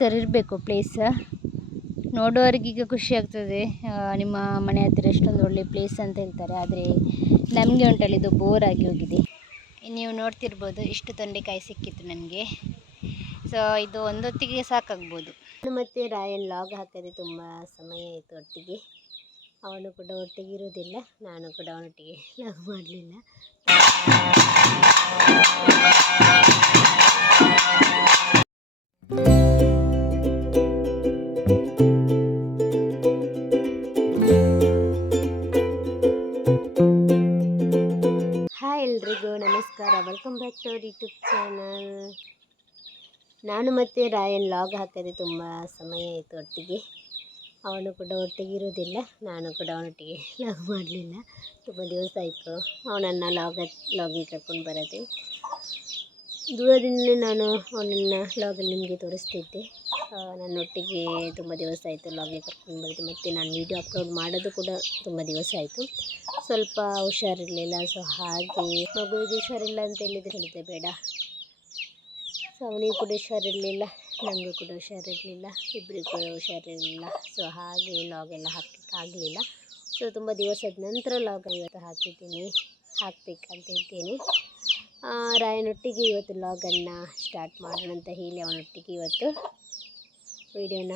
ಸರಿ ಇರಬೇಕು ಪ್ಲೇಸ್. ನೋಡೋರಿಗೀಗ ಖುಷಿ ಆಗ್ತದೆ, ನಿಮ್ಮ ಮನೆ ಹತ್ತಿರ ಎಷ್ಟೊಂದು ಒಳ್ಳೆ ಪ್ಲೇಸ್ ಅಂತ ಹೇಳ್ತಾರೆ. ಆದರೆ ನಮಗೆ ಉಂಟಲ್ಲ ಇದು ಬೋರ್ ಆಗಿ ಹೋಗಿದೆ. ನೀವು ನೋಡ್ತಿರ್ಬೋದು ಇಷ್ಟು ತೊಂಡೆಕಾಯಿ ಸಿಕ್ಕಿತ್ತು ನನಗೆ. ಸೊ ಇದು ಒಂದೊತ್ತಿಗೆ ಸಾಕಾಗ್ಬೋದು. ಮತ್ತು ರಾಯನ್ ಲಾಗ್ ಹಾಕದೆ ತುಂಬ ಸಮಯ ಆಯಿತು ಒಟ್ಟಿಗೆ. ಅವನು ಕೂಡ ಒಟ್ಟಿಗೆ ಇರೋದಿಲ್ಲ, ನಾನು ಕೂಡ ಅವನೊಟ್ಟಿಗೆ ಲಾಗ್ ಮಾಡಲಿಲ್ಲ. ಹಾಯ್ ಎಲ್ರಿಗೂ ನಮಸ್ಕಾರ, welcome back to our YouTube channel. ನಾನು ಮತ್ತು ರಾಯನ್ ಲಾಗ್ ಹಾಕದೆ ತುಂಬ ಸಮಯ ಆಯಿತು ಒಟ್ಟಿಗೆ. ಅವನು ಕೂಡ ಒಟ್ಟಿಗೆ ಇರೋದಿಲ್ಲ, ನಾನು ಕೂಡ ಅವನೊಟ್ಟಿಗೆ ಲಾಗ್ ಮಾಡಲಿಲ್ಲ. ತುಂಬ ದಿವಸ ಆಯಿತು ಅವನನ್ನು ಲಾಗಿಗೆ ಕರ್ಕೊಂಡು ಬರೋದೆ. ದೂರದಿಂದಲೇ ನಾನು ಅವನನ್ನು ಲಾಗಲ್ಲಿ ನಿಮಗೆ ತೋರಿಸ್ತಿದ್ದೆ. ನನ್ನೊಟ್ಟಿಗೆ ತುಂಬ ದಿವಸ ಆಯಿತು ಲಾಗಿಗೆ ಕರ್ಕೊಂಡು ಬರೋದು. ಮತ್ತು ನಾನು ವೀಡಿಯೋ ಅಪ್ಲೋಡ್ ಮಾಡೋದು ಕೂಡ ತುಂಬ ದಿವಸ ಆಯಿತು. ಸ್ವಲ್ಪ ಹುಷಾರಿರಲಿಲ್ಲ, ಸೊ ಹಾಗೆ ಮಗುವಿಗೆ ಹುಷಾರಿಲ್ಲ ಅಂತ ಹೇಳಿದೆ ಬೇಡ. ಸೊ ಅವನಿಗೆ ಕೂಡ ಹುಷಾರಿರಲಿಲ್ಲ, ನನಗೂ ಕೂಡ ಹುಷಾರಿರಲಿಲ್ಲ, ಇಬ್ಬರಿಗೂ ಕೂಡ ಹುಷಾರಿರಲಿಲ್ಲ. ಸೊ ಹಾಗೆ ಲಾಗೆಲ್ಲ ಹಾಕಲಿಕ್ಕಾಗಲಿಲ್ಲ. ಸೊ ತುಂಬ ದಿವಸದ ನಂತರ ಲಾಗ್ ಇವತ್ತು ಹಾಕಬೇಕಂತ ಇದ್ದೇನೆ. ರಾಯನೊಟ್ಟಿಗೆ ಇವತ್ತು ಲಾಗನ್ನು ಸ್ಟಾರ್ಟ್ ಮಾಡೋಣ ಅಂತ ಹೇಳಿ ಅವನೊಟ್ಟಿಗೆ ಇವತ್ತು ವಿಡಿಯೋನ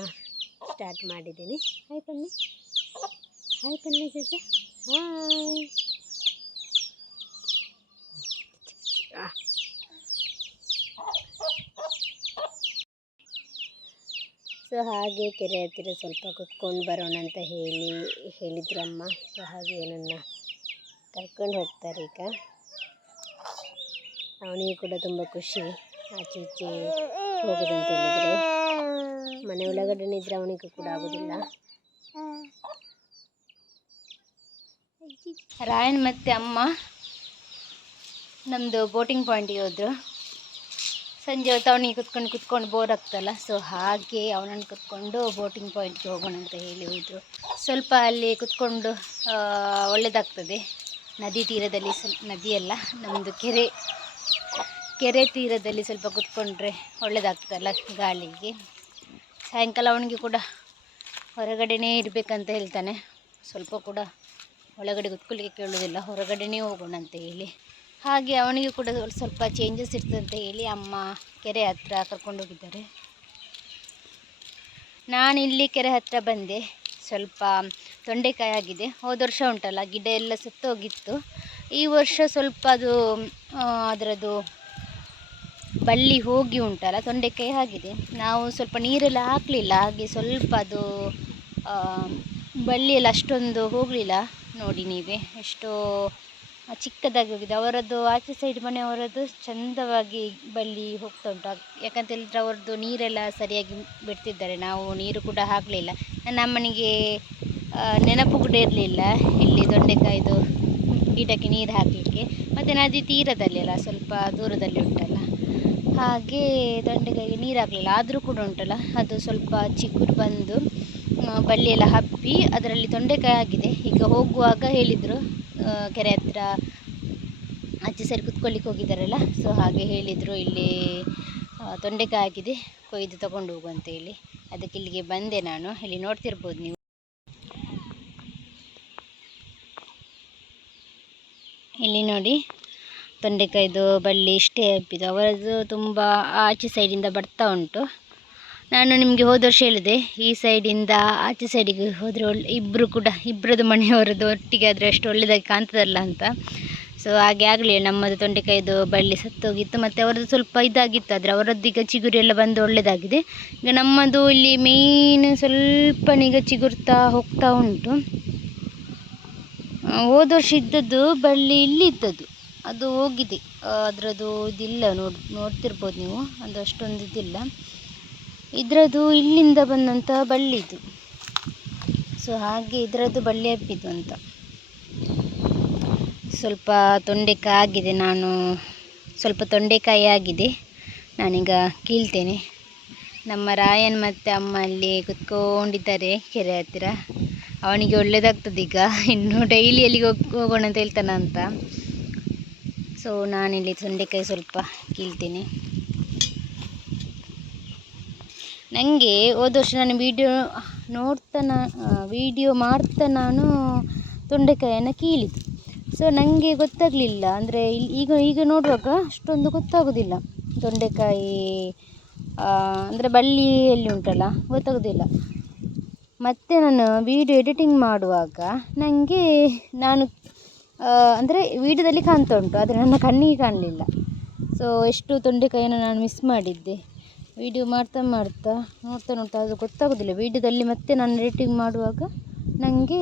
ಸ್ಟಾರ್ಟ್ ಮಾಡಿದ್ದೀನಿ. ಹಾಯ್ ಬನ್ನಿ ಜೊತೆ ಹಾಯ್. ಸೊ ಹಾಗೆ ಕೆರೆ ಹತ್ತಿರ ಸ್ವಲ್ಪ ಕುತ್ಕೊಂಡು ಬರೋಣ ಅಂತ ಹೇಳಿದ್ರು ಅಮ್ಮ. ಸೊ ಹಾಗೆ ನನ್ನ ಕರ್ಕೊಂಡು ಹೋಗ್ತಾರೆ ಈಗ. ಅವನಿಗೆ ಕೂಡ ತುಂಬ ಖುಷಿ ಆಚೆ ಈಚೆ ಹೋಗೋದಂತ ಹೇಳಿದರೆ. ಮನೆ ಒಳಗಡೆ ಇದ್ದರೆ ಅವನಿಗೂ ಕೂಡ ಆಗೋದಿಲ್ಲ. ರಾಯನ್ ಮತ್ತು ಅಮ್ಮ ನಮ್ಮದು ಬೋಟಿಂಗ್ ಪಾಯಿಂಟಿಗೆ ಹೋದರು. ಸಂಜೆ ಹೊತ್ತು ಅವನಿಗೆ ಕುತ್ಕೊಂಡು ಬೋರ್ ಆಗ್ತಲ್ಲ, ಸೊ ಹಾಗೆ ಅವನನ್ನು ಕುತ್ಕೊಂಡು ಬೋಟಿಂಗ್ ಪಾಯಿಂಟ್ಗೆ ಹೋಗೋಣ ಅಂತ ಹೇಳಿ ಹೋದರು. ಸ್ವಲ್ಪ ಅಲ್ಲಿ ಕುತ್ಕೊಂಡು ಒಳ್ಳೆಯದಾಗ್ತದೆ. ನದಿ ತೀರದಲ್ಲಿ ನದಿಯಲ್ಲ, ನಮ್ಮದು ಕೆರೆ ತೀರದಲ್ಲಿ ಸ್ವಲ್ಪ ಕುತ್ಕೊಂಡ್ರೆ ಒಳ್ಳೆಯದಾಗ್ತಲ್ಲ ಗಾಳಿಗೆ. ಸಾಯಂಕಾಲ ಅವನಿಗೆ ಕೂಡ ಹೊರಗಡೆನೇ ಇರಬೇಕಂತ ಹೇಳ್ತಾನೆ. ಸ್ವಲ್ಪ ಕೂಡ ಒಳಗಡೆ ಕುತ್ಕೊಳ್ಳಿಕ್ಕೆ ಕೇಳೋದಿಲ್ಲ, ಹೊರಗಡೆನೇ ಹೋಗೋಣ ಅಂತ ಹೇಳಿ. ಹಾಗೆ ಅವನಿಗೆ ಕೂಡ ಸ್ವಲ್ಪ ಚೇಂಜಸ್ ಇರ್ತದೆ ಅಂತ ಹೇಳಿ ಅಮ್ಮ ಕೆರೆ ಹತ್ರ ಕರ್ಕೊಂಡೋಗಿದ್ದಾರೆ. ನಾನಿಲ್ಲಿ ಕೆರೆ ಹತ್ರ ಬಂದೆ. ಸ್ವಲ್ಪ ತೊಂಡೆಕಾಯಿ ಆಗಿದೆ. ಹೋದ ವರ್ಷ ಉಂಟಲ್ಲ ಗಿಡ ಎಲ್ಲ ಸುತ್ತೋಗಿತ್ತು. ಈ ವರ್ಷ ಸ್ವಲ್ಪ ಅದರದ್ದು ಬಳ್ಳಿ ಹೋಗಿ ಉಂಟಲ್ಲ ತೊಂಡೆಕಾಯಿ ಆಗಿದೆ. ನಾವು ಸ್ವಲ್ಪ ನೀರೆಲ್ಲ ಹಾಕಲಿಲ್ಲ, ಹಾಗೆ ಸ್ವಲ್ಪ ಅದು ಬಳ್ಳಿಯೆಲ್ಲ ಅಷ್ಟೊಂದು ಹೋಗಲಿಲ್ಲ. ನೋಡಿ ನೀವೇ ಎಷ್ಟೋ ಚಿಕ್ಕದಾಗಿ ಹೋಗಿದೆ. ಅವರದ್ದು ಆಚೆ ಸೈಡ್ ಮನೆಯವರದ್ದು ಚಂದವಾಗಿ ಬಳ್ಳಿ ಹೋಗ್ತಾ ಉಂಟು. ಯಾಕಂತ ಹೇಳಿದ್ರೆ ಅವರದ್ದು ನೀರೆಲ್ಲ ಸರಿಯಾಗಿ ಬಿಡ್ತಿದ್ದಾರೆ. ನಾವು ನೀರು ಕೂಡ ಹಾಕಲಿಲ್ಲ. ನನ್ನ ಅಮ್ಮನಿಗೆ ನೆನಪು ಕೂಡ ಇರಲಿಲ್ಲ ಇಲ್ಲಿ ತೊಂಡೆಕಾಯಿದು ಗಿಡಕ್ಕೆ ನೀರು ಹಾಕಲಿಕ್ಕೆ. ಮತ್ತು ನದಿ ತೀರದಲ್ಲಿ ಅಲ್ಲ, ಸ್ವಲ್ಪ ದೂರದಲ್ಲಿ ಉಂಟಲ್ಲ, ಹಾಗೆ ತೊಂಡೆಕಾಯಿಗೆ ನೀರು ಹಾಕಲಿಲ್ಲ. ಆದರೂ ಕೂಡ ಉಂಟಲ್ಲ ಅದು ಸ್ವಲ್ಪ ಚಿಗುರು ಬಂದು ಬಳ್ಳಿಯೆಲ್ಲ ಹಬ್ಬಿ ಅದರಲ್ಲಿ ತೊಂಡೆಕಾಯಿ ಆಗಿದೆ. ಈಗ ಹೋಗುವಾಗ ಹೇಳಿದರು, ಕೆರೆ ಹತ್ರ ಆಚೆ ಸೈಡ್ ಕುತ್ಕೊಳ್ಳಿಕ್ಕೆ ಹೋಗಿದ್ದಾರಲ್ಲ, ಸೊ ಹಾಗೆ ಹೇಳಿದರು ಇಲ್ಲಿ ತೊಂಡೆಕಾಯಿ ಆಗಿದೆ, ಕೊಯ್ದು ತಗೊಂಡು ಹೋಗು ಅಂತೇಳಿ. ಅದಕ್ಕೆ ಇಲ್ಲಿಗೆ ಬಂದೆ ನಾನು. ಇಲ್ಲಿ ನೋಡ್ತಿರ್ಬೋದು ನೀವು. ಇಲ್ಲಿ ನೋಡಿ ತೊಂಡೆಕಾಯ್ದು ಬಳ್ಳಿ ಇಷ್ಟೇ ಹಬ್ಬಿದ್ದು. ಅವರದ್ದು ತುಂಬ ಆಚೆ ಸೈಡಿಂದ ಬರ್ತಾ ಉಂಟು. ನಾನು ನಿಮಗೆ ಹೋದ ವರ್ಷ ಹೇಳಿದೆ, ಈ ಸೈಡಿಂದ ಆಚೆ ಸೈಡಿಗೆ ಹೋದರೆ ಇಬ್ಬರದ್ದು ಮನೆಯವರದ್ದು ಒಟ್ಟಿಗೆ ಆದರೆ ಅಷ್ಟು ಒಳ್ಳೆಯದಾಗಿ ಕಾಣ್ತದಲ್ಲ ಅಂತ. ಸೊ ಹಾಗೆ ಆಗಲಿ, ನಮ್ಮದು ತೊಂಡೆಕಾಯ್ದು ಬಳ್ಳಿ ಸತ್ತೋಗಿತ್ತು. ಮತ್ತು ಅವರದ್ದು ಸ್ವಲ್ಪ ಇದಾಗಿತ್ತು, ಆದರೆ ಅವರದ್ದು ಈಗ ಚಿಗುರು ಎಲ್ಲ ಬಂದು ಒಳ್ಳೆಯದಾಗಿದೆ. ಈಗ ನಮ್ಮದು ಇಲ್ಲಿ ಮೇಯ್ನ್ ಸ್ವಲ್ಪನೀಗ ಚಿಗುರ್ತಾ ಹೋಗ್ತಾ ಉಂಟು. ಹೋದ ವರ್ಷ ಇದ್ದದ್ದು ಬಳ್ಳಿ ಇಲ್ಲಿ ಇದ್ದದ್ದು ಅದು ಹೋಗಿದೆ. ಅದರದ್ದು ಇದಿಲ್ಲ, ನೋಡ್ತಿರ್ಬೋದು ನೀವು, ಅದು ಅಷ್ಟೊಂದು ಇದಿಲ್ಲ. ಇದರದ್ದು ಇಲ್ಲಿಂದ ಬಂದಂಥ ಬಳ್ಳಿ ಇದು. ಸೊ ಹಾಗೆ ಇದರದ್ದು ಬಳ್ಳಿ ಹಬ್ಬಿದ್ದು ಅಂತ. ಸ್ವಲ್ಪ ತೊಂಡೆಕಾಯಿ ಆಗಿದೆ. ಸ್ವಲ್ಪ ತೊಂಡೆಕಾಯಿ ಆಗಿದೆ, ನಾನೀಗ ಕೀಳ್ತೇನೆ. ನಮ್ಮ ರಾಯನ್ ಮತ್ತು ಅಮ್ಮ ಅಲ್ಲಿ ಕುತ್ಕೊಂಡಿದ್ದಾರೆ ಕೆರೆ ಹತ್ತಿರ. ಅವನಿಗೆ ಒಳ್ಳೆಯದಾಗ್ತದೆ ಈಗ, ಇನ್ನು ಡೈಲಿ ಅಲ್ಲಿಗೆ ಹೋಗೋಣ ಅಂತ ಹೇಳ್ತಾನಂತ. ಸೊ ನಾನಿಲ್ಲಿ ತೊಂಡೆಕಾಯಿ ಸ್ವಲ್ಪ ಕೀಳ್ತೇನೆ. ನನಗೆ ಹೋದ ವರ್ಷ ನಾನು ವೀಡಿಯೋ ಮಾಡ್ತಾ ನಾನು ತೊಂಡೆಕಾಯನ್ನು ಕೀಳಿದ್ದು. ಸೊ ನನಗೆ ಗೊತ್ತಾಗಲಿಲ್ಲ, ಅಂದರೆ ಈಗ ನೋಡುವಾಗ ಅಷ್ಟೊಂದು ಗೊತ್ತಾಗೋದಿಲ್ಲ ತೊಂಡೆಕಾಯಿ ಅಂದರೆ ಬಳ್ಳಿ ಎಲ್ಲಿ ಉಂಟಲ್ಲ ಗೊತ್ತಾಗೋದಿಲ್ಲ. ಮತ್ತು ನಾನು ವೀಡಿಯೋ ಎಡಿಟಿಂಗ್ ಮಾಡುವಾಗ ನಾನು ಅಂದರೆ ವೀಡಿಯೋದಲ್ಲಿ ಕಾಣ್ತಾ ಉಂಟು, ಆದರೆ ನನ್ನ ಕಣ್ಣಿಗೆ ಕಾಣಲಿಲ್ಲ. ಸೊ ಎಷ್ಟು ತೊಂಡೆಕಾಯಿಯನ್ನು ನಾನು ಮಿಸ್ ಮಾಡಿದ್ದೆ. ವೀಡಿಯೋ ಮಾಡ್ತಾ ನೋಡ್ತಾ ಅದು ಗೊತ್ತಾಗೋದಿಲ್ಲ ವೀಡಿಯೋದಲ್ಲಿ. ಮತ್ತೆ ನಾನು ಎಡಿಟಿಂಗ್ ಮಾಡುವಾಗ ನನಗೆ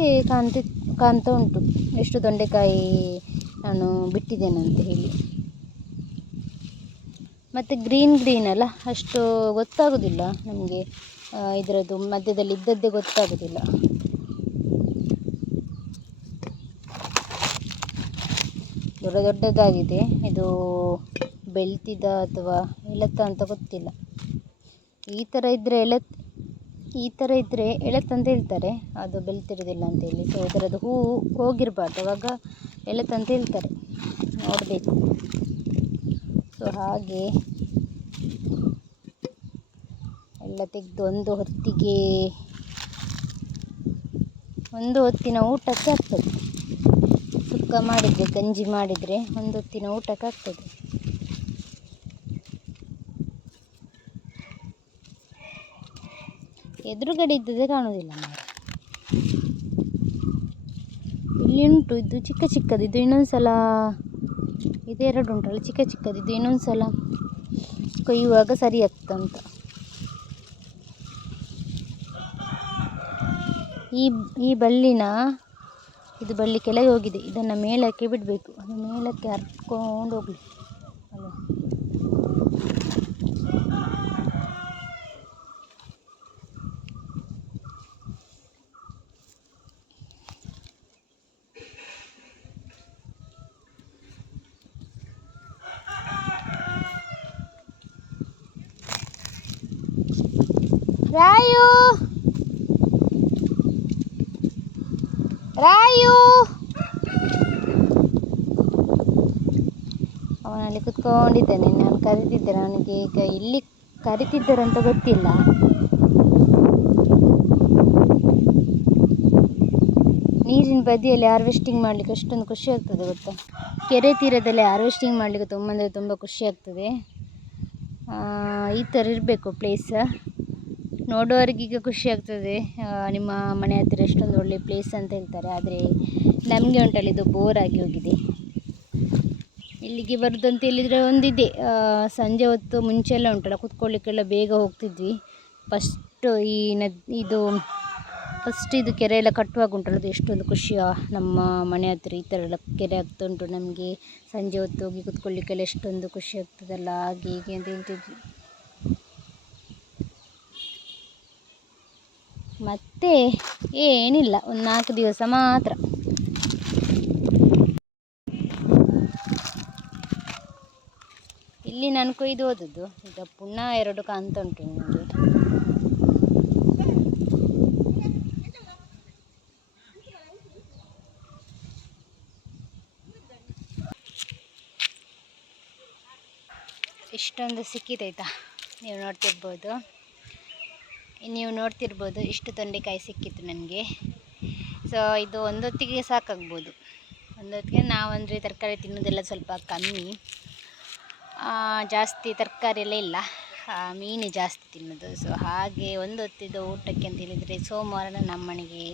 ಕಾಣ್ತಾ ಉಂಟು ಎಷ್ಟು ತೊಂಡೆಕಾಯಿ ನಾನು ಬಿಟ್ಟಿದ್ದೇನೆ ಅಂತ ಹೇಳಿ. ಮತ್ತು ಗ್ರೀನ್ ಅಲ್ಲ, ಅಷ್ಟು ಗೊತ್ತಾಗೋದಿಲ್ಲ ನಮಗೆ, ಇದರದ್ದು ಮಧ್ಯದಲ್ಲಿ ಇದ್ದದ್ದೇ ಗೊತ್ತಾಗೋದಿಲ್ಲ. ದೊಡ್ಡದಾಗಿದೆ. ಇದು ಬೆಳ್ತಿದ ಅಥವಾ ಎಳೆತ ಅಂತ ಗೊತ್ತಿಲ್ಲ. ಈ ಥರ ಇದ್ದರೆ ಎಳೆತ ಅಂತ ಹೇಳ್ತಾರೆ, ಅದು ಬೆಳ್ತಿರೋದಿಲ್ಲ ಅಂತೇಳಿ. ಸೊ ಇದರದ್ದು ಹೂವು ಹೋಗಿರಬಾರ್ದು, ಅವಾಗ ಎಳೆತ ಅಂತ ಹೇಳ್ತಾರೆ, ನೋಡಬೇಕು. ಸೊ ಹಾಗೆ ಎಲ್ಲ ತೆಗೆದು ಒಂದು ಹೊತ್ತಿನ ಊಟಕ್ಕೆ ಆಗ್ತದೆ. ಸುಕ್ಕ ಮಾಡಿದರೆ, ಗಂಜಿ ಮಾಡಿದರೆ ಒಂದು ಹೊತ್ತಿನ ಊಟಕ್ಕೆ ಆಗ್ತದೆ. ಎದುರುಗಡೆ ಇದ್ದದೇ ಕಾಣೋದಿಲ್ಲ ಮಾರೆ. ಇಲ್ಲಿ ಉಂಟು, ಇದು ಚಿಕ್ಕದು, ಇದು ಇನ್ನೊಂದು ಸಲ, ಇದೆರಡು ಉಂಟಲ್ಲ ಚಿಕ್ಕದು, ಇದು ಇನ್ನೊಂದು ಸಲ ಕೊಯ್ಯುವಾಗ ಸರಿ ಆಗ್ತಂತ. ಈ ಇದು ಬಳ್ಳಿ ಕೆಳಗೆ ಹೋಗಿದೆ, ಇದನ್ನು ಮೇಲಕ್ಕೆ ಬಿಡಬೇಕು. ಅದು ಮೇಲಕ್ಕೆ ಹರ್ಕೊಂಡು ಹೋಗಲಿ ಅಲ್ಲ. ರಾಯು ಅವನಲ್ಲಿ ಕುತ್ಕೊಂಡಿದ್ದಾನೆ. ನಾನು ಕರಿತಿದ್ದೇನೆ ಅವನಿಗೆ. ಈಗ ಇಲ್ಲಿ ಕರಿತಿದ್ದಾರಂತ ಗೊತ್ತಿಲ್ಲ. ನೀರಿನ ಬದಿಯಲ್ಲಿ ಹಾರ್ವೆಸ್ಟಿಂಗ್ ಮಾಡಲಿಕ್ಕೆ ಅಷ್ಟೊಂದು ಖುಷಿ ಆಗ್ತದೆ ಗೊತ್ತಾ. ಕೆರೆ ತೀರದಲ್ಲಿ ಹಾರ್ವೆಸ್ಟಿಂಗ್ ಮಾಡಲಿಕ್ಕೆ ತುಂಬ ಖುಷಿ ಆಗ್ತದೆ. ಈ ಥರ ಇರಬೇಕು ಪ್ಲೇಸ್. ನೋಡೋರಿಗೀಗ ಖುಷಿ ಆಗ್ತದೆ, ನಿಮ್ಮ ಮನೆ ಹತ್ತಿರ ಎಷ್ಟೊಂದು ಒಳ್ಳೆಯ ಪ್ಲೇಸ್ ಅಂತ ಹೇಳ್ತಾರೆ. ಆದರೆ ನಮಗೆ ಉಂಟಲ್ಲ, ಇದು ಬೋರ್ ಆಗಿ ಹೋಗಿದೆ. ಇಲ್ಲಿಗೆ ಬರೋದು ಅಂತ ಹೇಳಿದರೆ ಒಂದಿದೆ, ಸಂಜೆ ಹೊತ್ತು ಮುಂಚೆಲ್ಲ ಉಂಟಲ್ಲ ಕುತ್ಕೊಳ್ಳಿಕ್ಕೆಲ್ಲ ಬೇಗ ಹೋಗ್ತಿದ್ವಿ. ಇದು ಕೆರೆ ಎಲ್ಲ ಕಟ್ಟುವಾಗ ಉಂಟಲ್ಲ, ಅದು ಎಷ್ಟೊಂದು ಖುಷಿಯ. ನಮ್ಮ ಮನೆ ಹತ್ತಿರ ಈ ಥರ ಎಲ್ಲ ಕೆರೆ ಆಗ್ತಾ ಉಂಟು, ನಮಗೆ ಸಂಜೆ ಹೊತ್ತು ಹೋಗಿ ಕುತ್ಕೊಳ್ಳಿಕ್ಕೆಲ್ಲ ಎಷ್ಟೊಂದು ಖುಷಿ ಆಗ್ತದಲ್ಲ, ಹಾಗೆ ಹೀಗೆ ಅಂತ ಹೇಳ್ತಿದ್ವಿ. ಮತ್ತೆ ಏನಿಲ್ಲ, ಒಂದು 4 ದಿವಸ ಮಾತ್ರ. ಇಲ್ಲಿ ನಾನು ಕೊಯ್ದು ಹೋದದ್ದು, ಈಗ ಪುನಃ 2 ಕಾಣ್ತಾ ಉಂಟು ನನಗೆ. ಇಷ್ಟೊಂದು ಸಿಕ್ಕಿದಾಯ್ತಾ, ನೀವು ನೋಡ್ತಿರ್ಬೋದು ಇಷ್ಟು ತೊಂಡೆಕಾಯಿ ಸಿಕ್ಕಿತ್ತು ನನಗೆ. ಸೊ ಇದು ಒಂದೊತ್ತಿಗೆ ಸಾಕಾಗ್ಬೋದು. ಒಂದೊತ್ತಿಗೆ ನಾವಂದರೆ ತರಕಾರಿ ತಿನ್ನೋದೆಲ್ಲ ಸ್ವಲ್ಪ ಕಮ್ಮಿ, ಜಾಸ್ತಿ ತರಕಾರಿ ಎಲ್ಲ ಇಲ್ಲ, ಮೀನು ಜಾಸ್ತಿ ತಿನ್ನೋದು. ಸೊ ಹಾಗೆ ಒಂದೊತ್ತಿದ್ದು ಊಟಕ್ಕೆ ಅಂತ ಹೇಳಿದರೆ ಸೋಮವಾರ ನಮ್ಮ ಮನೆಗೆ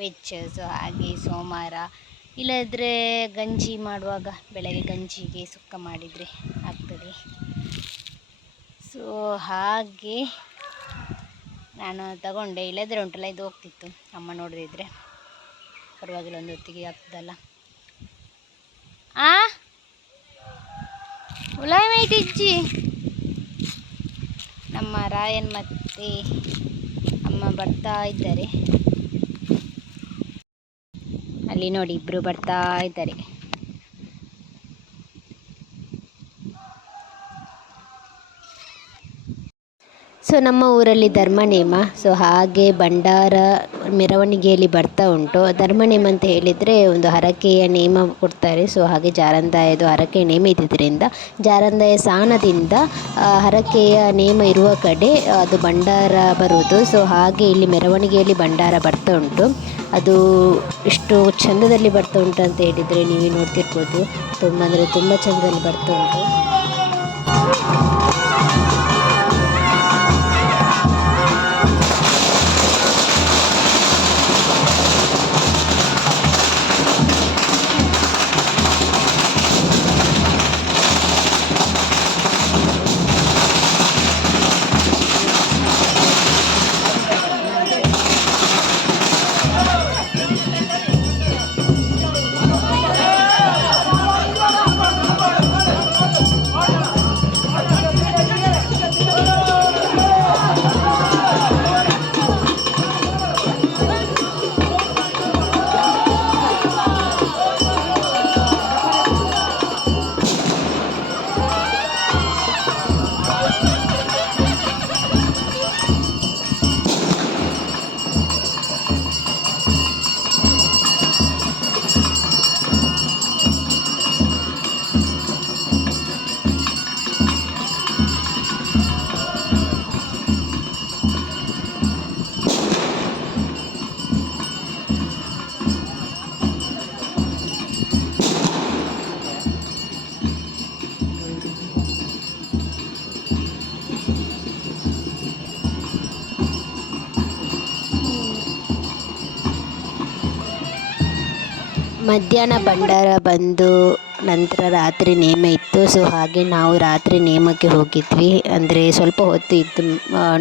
ವೆಜ್. ಸೊ ಹಾಗೆ ಸೋಮವಾರ ಇಲ್ಲದ್ರೆ ಗಂಜಿ ಮಾಡುವಾಗ ಬೆಳಗ್ಗೆ ಗಂಜಿಗೆ ಸುಕ್ಕ ಮಾಡಿದರೆ ಆಗ್ತದೆ. ಸೊ ಹಾಗೆ ನಾನು ತಗೊಂಡೆ. ಇಲ್ಲದ್ರೆ ಉಂಟಲ್ಲ ಇದು ಹೋಗ್ತಿತ್ತು, ಅಮ್ಮ ನೋಡದಿದ್ರೆ. ಪರವಾಗಿಲ್ಲ, ಒಂದು ಹೊತ್ತಿಗೆ ಆಗ್ತದಲ್ಲ. ಉಲಾಯ್ ಮೈಟಿಜ್ಜಿ ನಮ್ಮ ರಾಯನ್ ಮತ್ತು ಅಮ್ಮ ಬರ್ತಾ ಇದ್ದಾರೆ. ಅಲ್ಲಿ ನೋಡಿ, ಇಬ್ಬರು ಬರ್ತಾ ಇದ್ದಾರೆ. ಸೊ ನಮ್ಮ ಊರಲ್ಲಿ ಧರ್ಮನೇಮ, ಸೊ ಹಾಗೆ ಭಂಡಾರ ಮೆರವಣಿಗೆಯಲ್ಲಿ ಬರ್ತಾ ಉಂಟು. ಧರ್ಮನೇಮ ಅಂತ ಹೇಳಿದರೆ ಒಂದು ಹರಕೆಯ ನೇಮ ಕೊಡ್ತಾರೆ. ಸೊ ಹಾಗೆ ಜಾರಂದಾಯದು ಹರಕೆಯ ನೇಮ ಇದ್ದಿದ್ದರಿಂದ ಜಾರಂದಾಯ ಸಾಣದಿಂದ ಹರಕೆಯ ನೇಮ ಇರುವ ಕಡೆ ಅದು ಭಂಡಾರ ಬರುವುದು. ಸೊ ಹಾಗೆ ಇಲ್ಲಿ ಮೆರವಣಿಗೆಯಲ್ಲಿ ಭಂಡಾರ ಬರ್ತಾ ಉಂಟು. ಅದು ಎಷ್ಟು ಚಂದದಲ್ಲಿ ಬರ್ತಾ ಉಂಟು ಅಂತ ಹೇಳಿದರೆ ನೀವೇ ನೋಡ್ತಿರ್ಬೋದು. ತುಂಬ ಅಂದರೆ ತುಂಬ ಚಂದದಲ್ಲಿ ಬರ್ತಾ ಉಂಟು. ಮಧ್ಯಾಹ್ನ ಭಂಡಾರ ಬಂದು ನಂತರ ರಾತ್ರಿ ನೇಮ ಇತ್ತು. ಸೊ ಹಾಗೆ ನಾವು ರಾತ್ರಿ ನೇಮಕ್ಕೆ ಹೋಗಿದ್ವಿ. ಅಂದರೆ ಸ್ವಲ್ಪ ಹೊತ್ತು ಇದ್ದು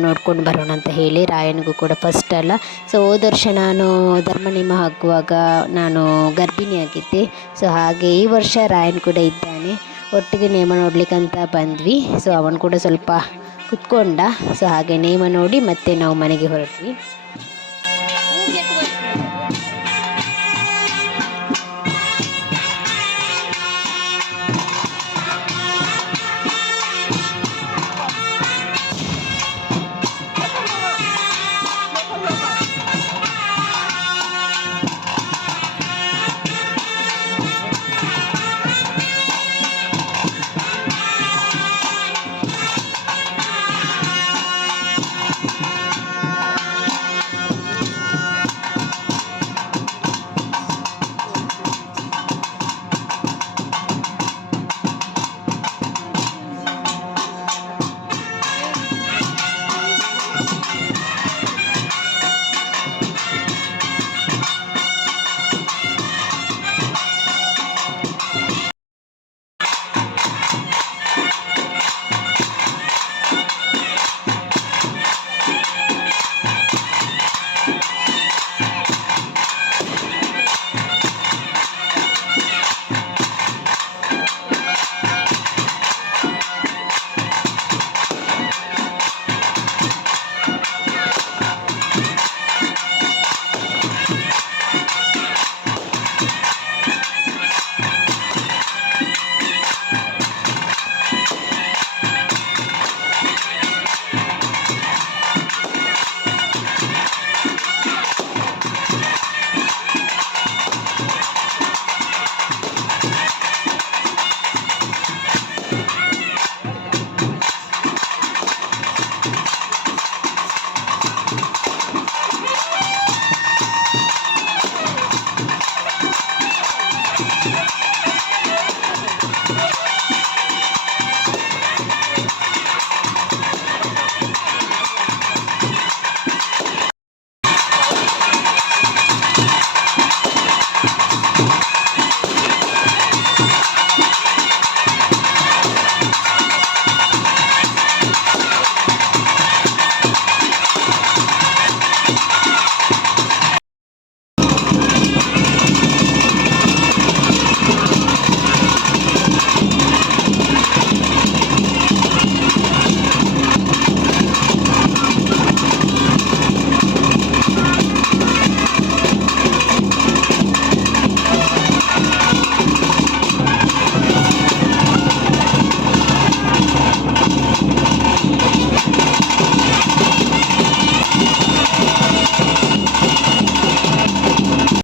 ನೋಡ್ಕೊಂಡು ಬರೋಣ ಅಂತ ಹೇಳಿ. ರಾಯನಿಗೂ ಕೂಡ ಫಸ್ಟ್ ಅಲ್ಲ. ಸೊ ಹೋದ ವರ್ಷ ನಾನು ಧರ್ಮನೇಮ ಹಾಕುವಾಗ ನಾನು ಗರ್ಭಿಣಿಯಾಗಿದ್ದೆ. ಸೊ ಹಾಗೆ ಈ ವರ್ಷ ರಾಯನ್ ಕೂಡ ಇದ್ದಾನೆ. ಒಟ್ಟಿಗೆ ನೇಮ ನೋಡ್ಲಿಕ್ಕಂತ ಬಂದ್ವಿ. ಸೊ ಅವನು ಕೂಡ ಸ್ವಲ್ಪ ಕುತ್ಕೊಂಡ. ಸೊ ಹಾಗೆ ನೇಮ ನೋಡಿ ಮತ್ತೆ ನಾವು ಮನೆಗೆ ಹೊರಟ್ವಿ.